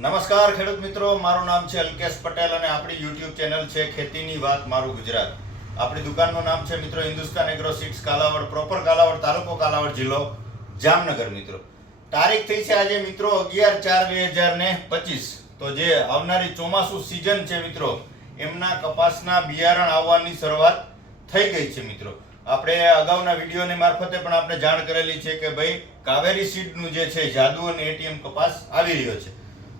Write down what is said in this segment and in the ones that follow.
નમસ્કાર ખેડૂત મિત્રો, મારું નામ છે અલ્કેશ પટેલ અને આપણી YouTube ચેનલ છે ખેતીની વાત મારું ગુજરાત. આપણી દુકાનનું નામ છે મિત્રો Hindustan agro seeds Kalavad, proper Kalavad, તાલુકો કાલાવડ, જિલ્લો જામનગર. મિત્રો તારીખ થઈ છે આજે મિત્રો 11/4/2025. તો જે આવનારી ચોમાસુ સિઝન છે મિત્રો, એમના કપાસના બિયારણ આવવાની શરૂઆત થઈ ગઈ છે. મિત્રો આપણે અગાઉના વિડીયોની મારફતે પણ આપણે જાણ કરેલી છે કે ભાઈ કાવેરી સીડનું જે છે જાદુ અને એટીએમ કપાસ આવી રહ્યો છે.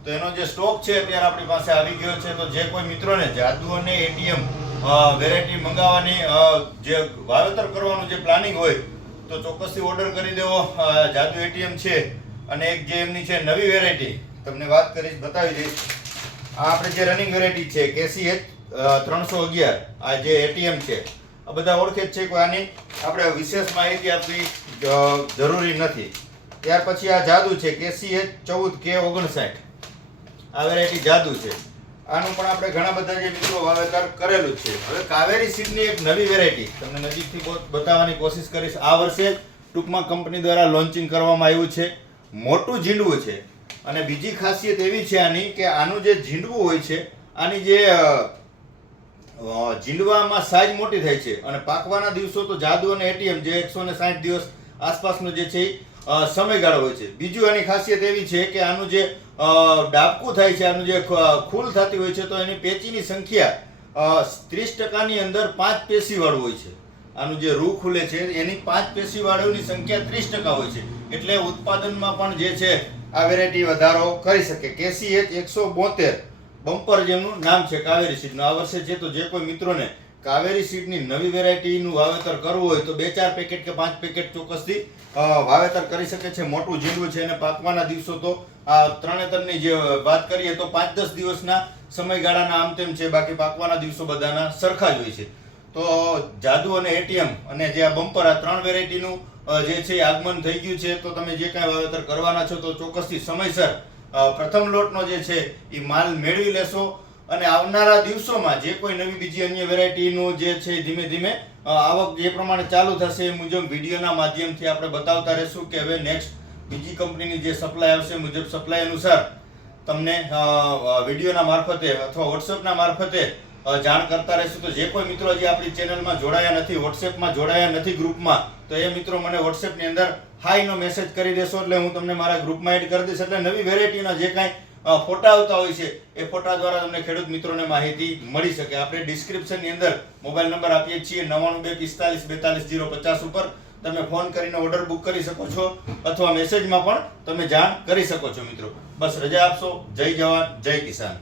તો એનો જે સ્ટોક છે અત્યારે આપણી પાસે આવી ગયો છે. તો જે કોઈ મિત્રોને જાદુ અને એટીએમ વેરાયટી મંગાવવાની જે વાવેતર કરવાનું જે પ્લાનિંગ હોય તો ચોક્કસથી ઓર્ડર કરી દેવો. જાદુ એટીએમ છે અને એક જે એમની છે નવી વેરાયટી તમને વાત કરીશ, બતાવી દઈશ. આ આપણે જે રનિંગ વેરાયટી છે KCH 311, આ જે એટીએમ છે આ બધા ઓળખે જ છે. કોઈ આની આપણે વિશેષ માહિતી આપવી જરૂરી નથી. ત્યાર પછી આ જાદુ છે KCH 14K59, આ વેરાયટી જાદુ છે. આનું પણ આપણે ઘણા બધા જે મિત્રો વાવેતર કરેલું છે. હવે કાવેરી સીડની એક નવી વેરાયટી તમને નજીકથી બતાવવાની કોશિશ કરીશ. આ વર્ષે ટૂંકમાં કંપની દ્વારા લોન્ચિંગ કરવામાં આવ્યું છે. મોટું ઝીંડવું છે અને બીજી ખાસિયત એવી છે આની કે આનું જે ઝીંડવું હોય છે, આની જે ઝીંડવામાં સાઈઝ મોટી થાય છે અને પાકવાના દિવસો તો જાદુ અને એટીએમ જે 160 દિવસ આસપાસનો જે છે સમયગાળો હોય છે. બીજું આની ખાસિયત એવી છે કે આનું જે ડાબકું થાય છે, આનું જે ખુલ થતી હોય છે, તો એની પેચીની સંખ્યા 30%ની અંદર 5 પેશી વાળું હોય છે. આનું જે રૂ ખુલે છે એની 5 પેશી વાળુની સંખ્યા 30% હોય છે. એટલે ઉત્પાદનમાં પણ જે છે આ વેરાયટી વધારો કરી શકે. KCH 172 બમ્પર જેમનું નામ છે કાવેરી સીડનું. આ વર્ષે છે તો જે કોઈ મિત્રોને કાવેરી સીડની નવી વેરાયટીનું વાવેતર કરવું હોય તો 2-4 પેકેટ કે 5 પેકેટ ચોક્કસથી વાવેતર કરી શકે છે. મોટું ઝીંડવું છે અને પાકવાના દિવસો તો આ ત્રણેતરની જે વાત કરીએ તો 5-10 દિવસના સમયગાળાના આમ તેમ છે, બાકી પાકવાના દિવસો બધાના સરખા જ હોય છે. તો જાદુ અને એટીએમ અને જે આ બમ્પર, આ ત્રણ વેરાયટીનું જે છે આગમન થઈ ગયું છે. તો તમે જે કાંઈ વાવેતર કરવાના છો તો ચોક્કસથી સમયસર પ્રથમ લોટનો જે છે એ માલ મેળવી લેશો. અને આવનારા દિવસોમાં જે કોઈ નવી બીજી અન્ય વેરાયટીનું જે છે ધીમે ધીમે આવક જે પ્રમાણે ચાલુ થશે એ મુજબ વિડીયોના માધ્યમથી આપણે બતાવતા રહીશું કે હવે નેક્સ્ટ બીજી કંપનીની જે સપ્લાય આવશે મુજબ સપ્લાય અનુસાર તમને વિડીયોના મારફતે અથવા વોટ્સએપના મારફતે જાણ કરતા રહીશું. તો જે કોઈ મિત્રો હજી આપણી ચેનલમાં જોડાયા નથી, વોટ્સએપમાં જોડાયા નથી ગ્રુપમાં, તો એ મિત્રો મને વોટ્સએપની અંદર હાઈનો મેસેજ કરી દેશો એટલે હું તમને મારા ગ્રુપમાં એડ કરી દઈશ. એટલે નવી વેરાયટીના જે કાંઈ ફોટા આવતા હોય છે એ ફોટા દ્વારા તમને ખેડૂત મિત્રોને માહિતી મળી શકે. આપણે ડિસ્ક્રિપ્શનની અંદર મોબાઈલ નંબર આપીએ છીએ 9245424050 ઉપર તમે ફોન કરીને ઓર્ડર બુક કરી શકો છો અથવા મેસેજમાં પણ તમે જાણ કરી શકો છો. મિત્રો બસ રજા આપશો. જય જવાન, જય કિસાન.